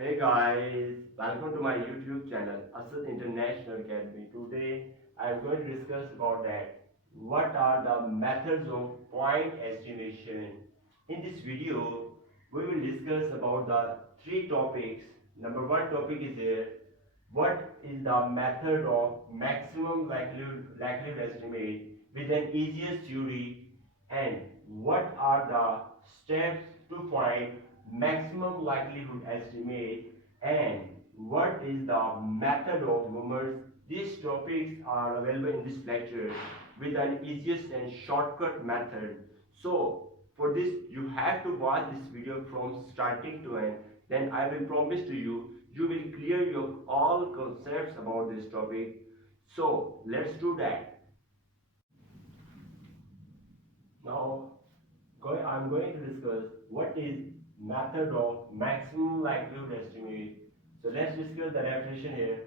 Hey guys, welcome to my YouTube channel Asad International Academy. Today I am going to discuss about that. What are the methods of point estimation? In this video, we will discuss about the three topics. Number one topic is here. What is the method of maximum likelihood estimate with an easiest theory, and what are the steps to find maximum likelihood estimate, and what is the method of movements? These topics are available in this lecture with an easiest and shortcut method. So for this you have to watch this video from starting to end. Then I will promise to you you will clear your all concepts about this topic. So let's do that. Now I'm going to discuss what is method of maximum likelihood estimate. So let's discuss the definition here.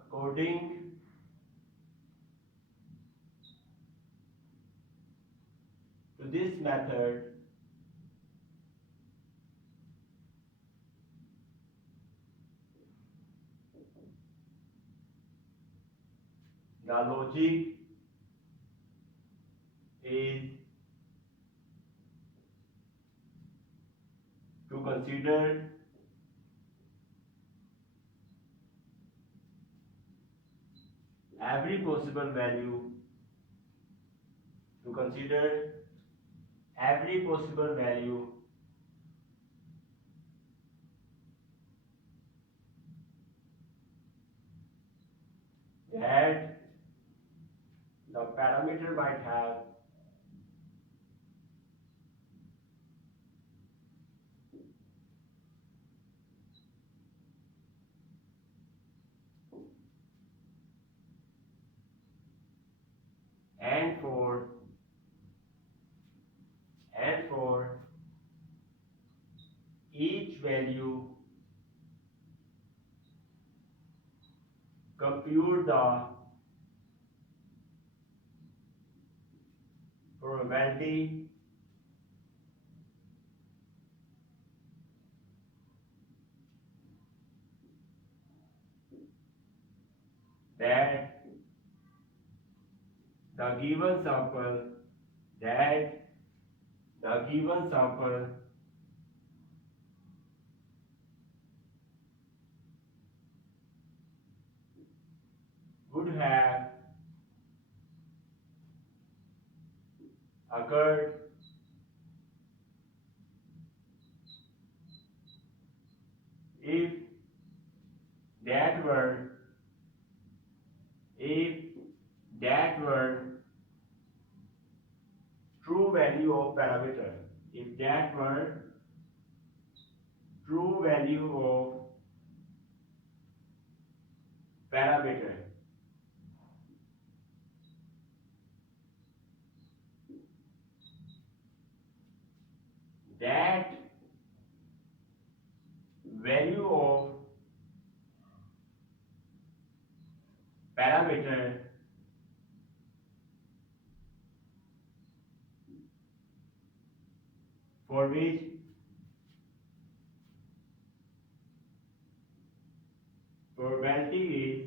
According to this method, the logic is to consider every possible value, to consider every possible value that the parameter might have, and for each value compute the probability that the given sample that the given sample would have occurred if that were if that were true value of parameter, if that were true value of parameter, that value of parameter for which probability is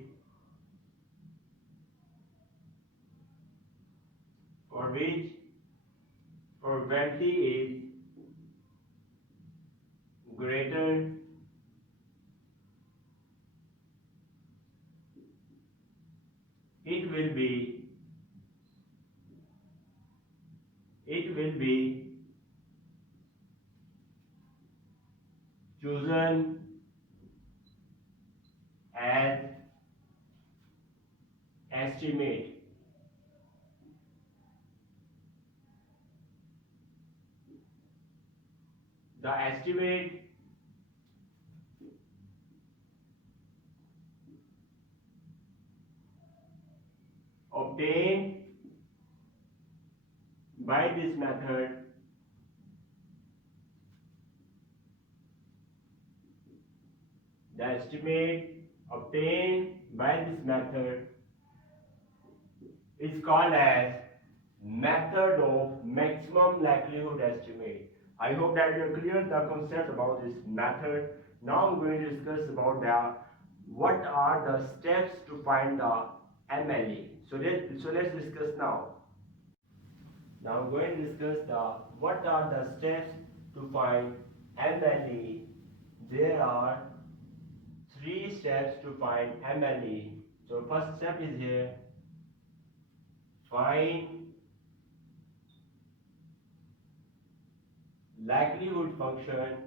for which probability is greater it will be it will be chosen as estimate. The estimate obtained by this method the estimate obtained by this method is called as method of maximum likelihood estimate. I hope that you are clear the concept about this method. Now I'm going to discuss about the what are the steps to find the MLE. So let's discuss now. Now I'm going to discuss the what are the steps to find MLE. There are three steps to find MLE. So first step is here, find likelihood function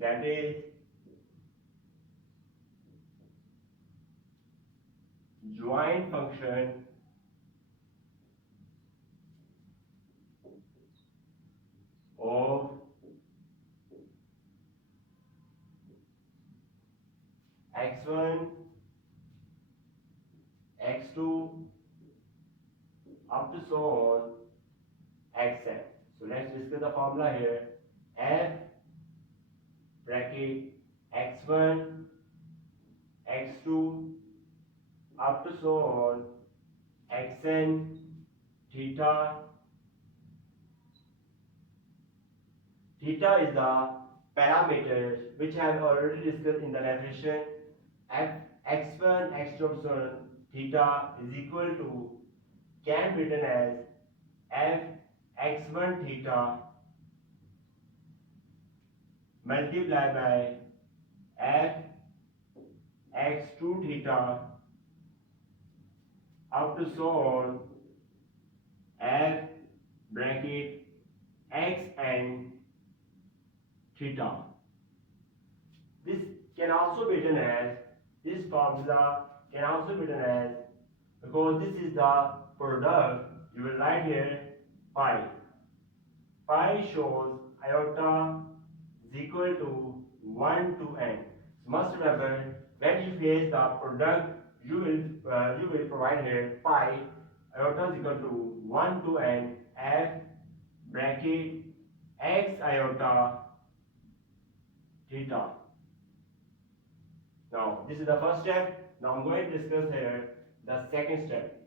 that is joint function of x1, x2 up to so on xn. So let's discuss the formula here. F bracket x1, x2 up to so on xn theta. Theta is the parameter which I have already discussed in the definition. F x1 x2 epsilon theta is equal to, can be written as f x1 theta multiplied by f x2 theta up to so on f bracket x and theta. This can also be written as, this formula can also be written as, because this is the product, you will write here pi. Pi shows iota is equal to 1 to n. So must remember, when you face the product, you will provide here pi iota is equal to 1 to n f bracket x iota theta. Now this is the first step. Now I'm going to discuss here the second step.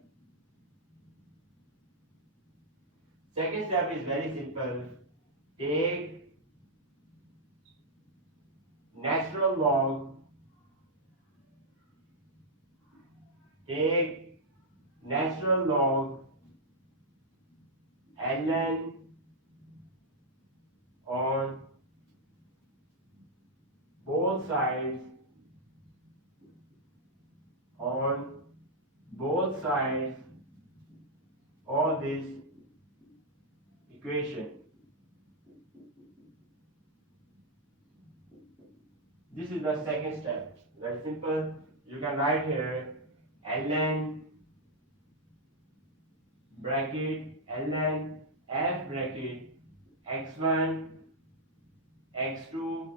Second step is very simple. Take natural log, take natural log ln on both sides, on both sides of this equation. This is the second step. Very simple. You can write here ln bracket ln f bracket x1 x2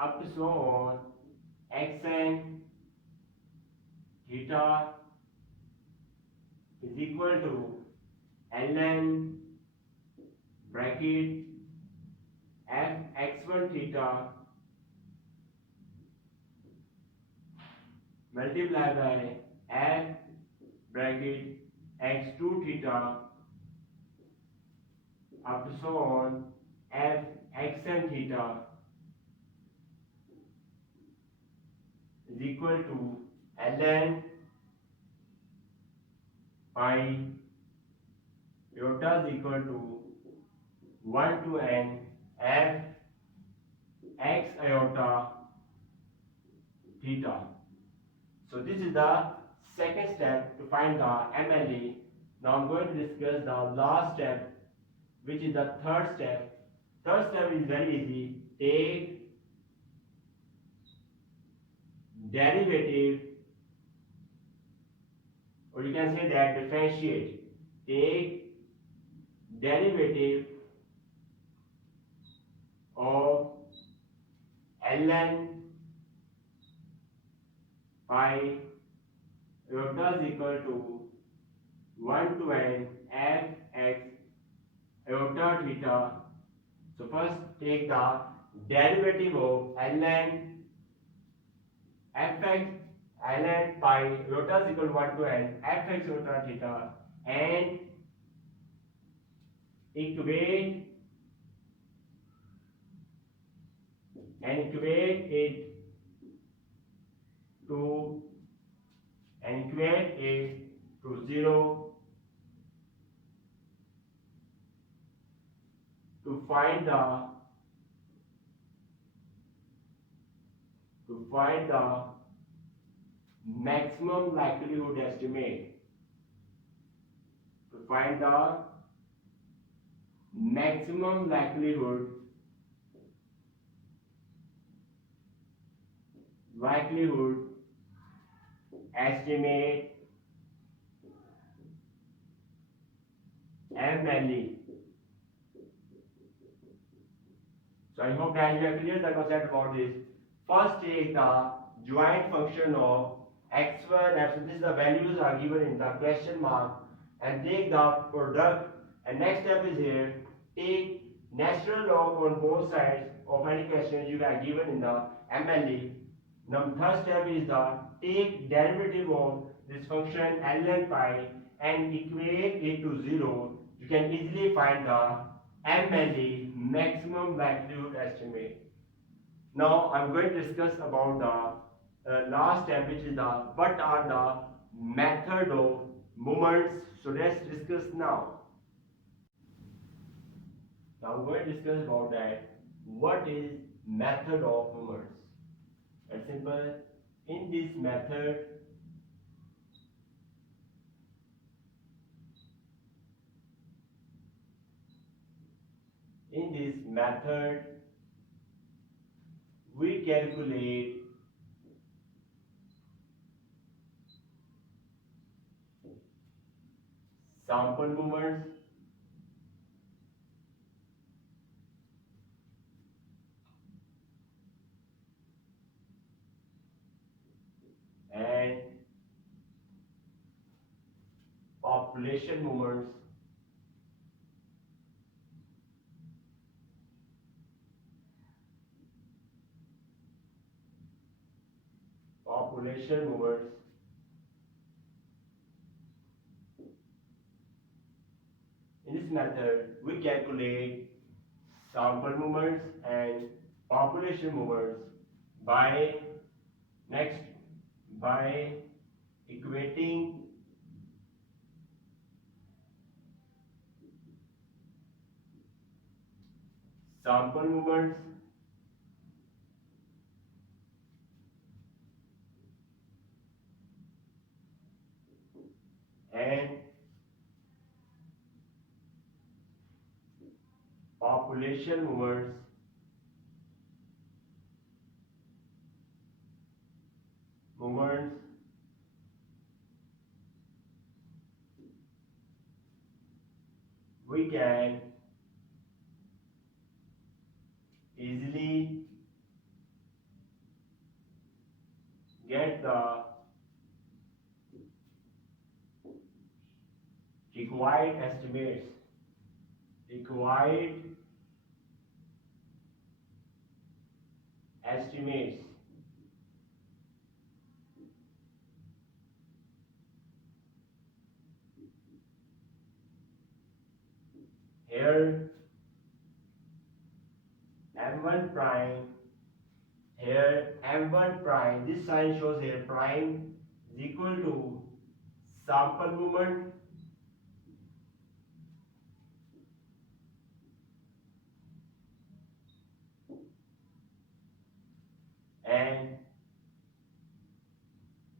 up to so on xn theta is equal to ln bracket f x1 theta multiplied by f bracket x2 theta up to so on f xn theta is equal to ln pi iota is equal to 1 to n f x iota theta. So this is the second step to find the MLE. Now I'm going to discuss the last step, which is the third step. Third step is very easy. Take derivative, or you can say that differentiate. Take derivative of ln pi iota is equal to 1 to n f x iota theta. So first take the derivative of ln fx ln pi rota is equal 1 to n fx rota theta and equate it to equate it to 0 to find the maximum likelihood estimate, to find the maximum likelihood estimate MLE. So I hope that you have cleared the concept about this. First take the joint function of x1 f. So this the values are given in the question mark, and take the product. And next step is here, take natural log on both sides of any question you are given in the MLE. Now third step is the take derivative of this function ln pi and equate it to 0. You can easily find the MLE, maximum likelihood estimate. Now I'm going to discuss about the last step, which is the what are the method of moments. So let's discuss now. Now I'm going to discuss about that. What is method of moments? It's simple. In this method, we calculate sample moments and population moments population moments in this method we calculate sample moments and population moments by by equating sample moments and population moments we can easily get the required estimates here m1 prime, this sign shows here prime is equal to sample moment and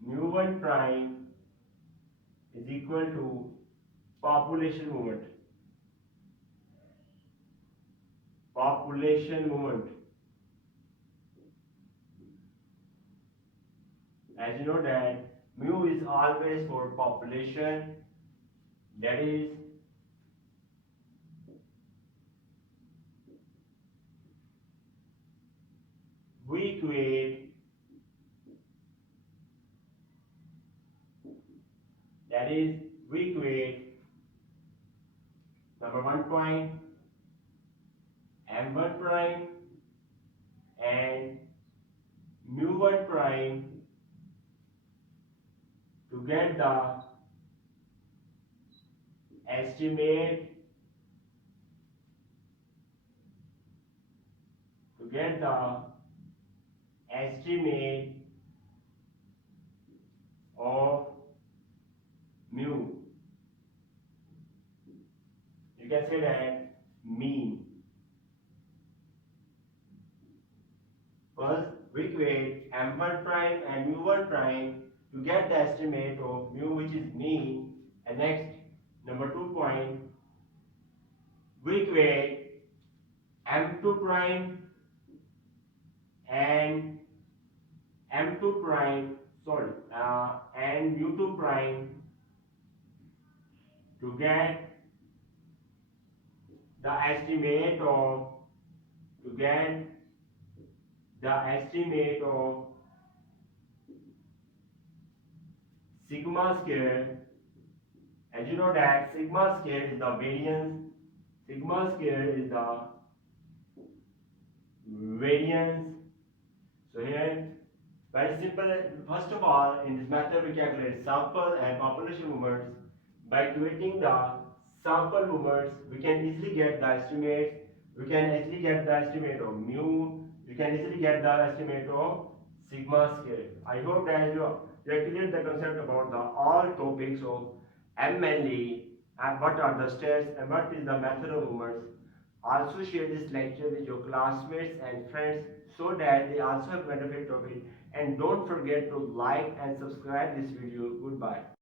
mu1 prime is equal to population moment. As you know that mu is always for population, that is we create number 1 point m1 prime and mu1 prime to get the estimate to get the estimate of mu. You can say that mean. First, we equate m1 prime and mu1 prime to get the estimate of mu, which is mean. And next, number 2 point, we equate m2 prime and m2 prime, and mu2 prime to get the estimate of to get the estimate of sigma square. As you know that sigma square is the variance. Sigma square is the variance. So here, very simple. First of all, in this method we calculate sample and population movements. By equating the sample movements, we can easily get the estimate. We can easily get the estimate of mu. You can easily get the estimate of sigma square. I hope that you have cleared the concept about the all topics of MLE and what are the steps and what is the method of movements. Also share this lecture with your classmates and friends so that they also have benefit of it. And don't forget to like and subscribe this video. Goodbye.